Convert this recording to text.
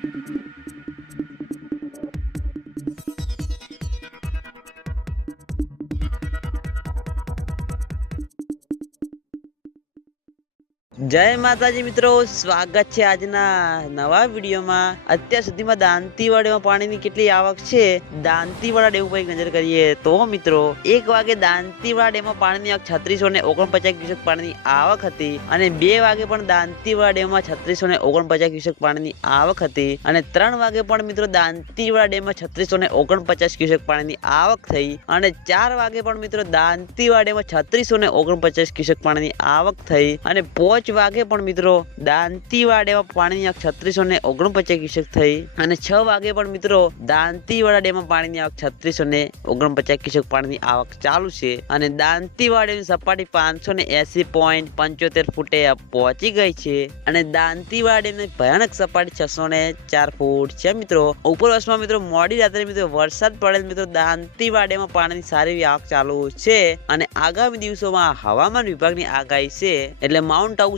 Thank you. જય માતાજી મિત્રો, સ્વાગત છે આજના નવા વિડીયોમાં. અત્યાર સુધીમાં દાંતીવાડામાં પાણીની કેટલી આવક છે? દાંતીવાડા ડેમ ઉપર નજર કરીએ તો મિત્રો, એક વાગે દાંતીવાડા ડેમમાં પાણીની આવક છત્રીસો ને ઓગણપચાસ ક્યુસેક પાણીની આવક હતી અને બે વાગે પણ દાંતીવાડા ડેમમાં છત્રીસો ને ઓગણપચાસ ક્યુસેક પાણીની આવક હતી અને ત્રણ વાગે પણ મિત્રો દાંતીવાડા ડેમમાં છત્રીસો ને ઓગણપચાસ ક્યુસેક પાણીની આવક થઈ અને ચાર વાગે પણ મિત્રો દાંતીવાડા ડેમમાં છત્રીસો ને ઓગણપચાસ ક્યુસેક પાણીની આવક થઈ અને પાંચ વાગે પણ મિત્રો દાંતીવાડા ડેમમાં પાણીની આવક છત્રીસો ને ઓગણપચાસ ક્યુસેક થઈ અને છ વાગે પણ મિત્રો દાંતીવાડા ડેમમાં પાણીની આવક છત્રીસો ને ઓગણપચાસ ક્યુસેક પાણીની આવક ચાલુ છે અને દાંતીવાડા ડેમની સપાટી પાંચસો ને એસી પોઈન્ટ પંચોતેર ફૂટે પહોંચી ગઈ છે અને દાંતીવાડા ડેમની ભયાનક સપાટી છસો ને ચાર ફૂટ છે મિત્રો. ઉપરવાસમાં મિત્રો મોડી રાત્રે મિત્રો વરસાદ પડેલ મિત્રો દાંતીવાડા માં પાણીની સારી આવક ચાલુ છે અને આગામી દિવસોમાં હવામાન વિભાગની આગાહી છે. એટલે માઉન્ટ આબુ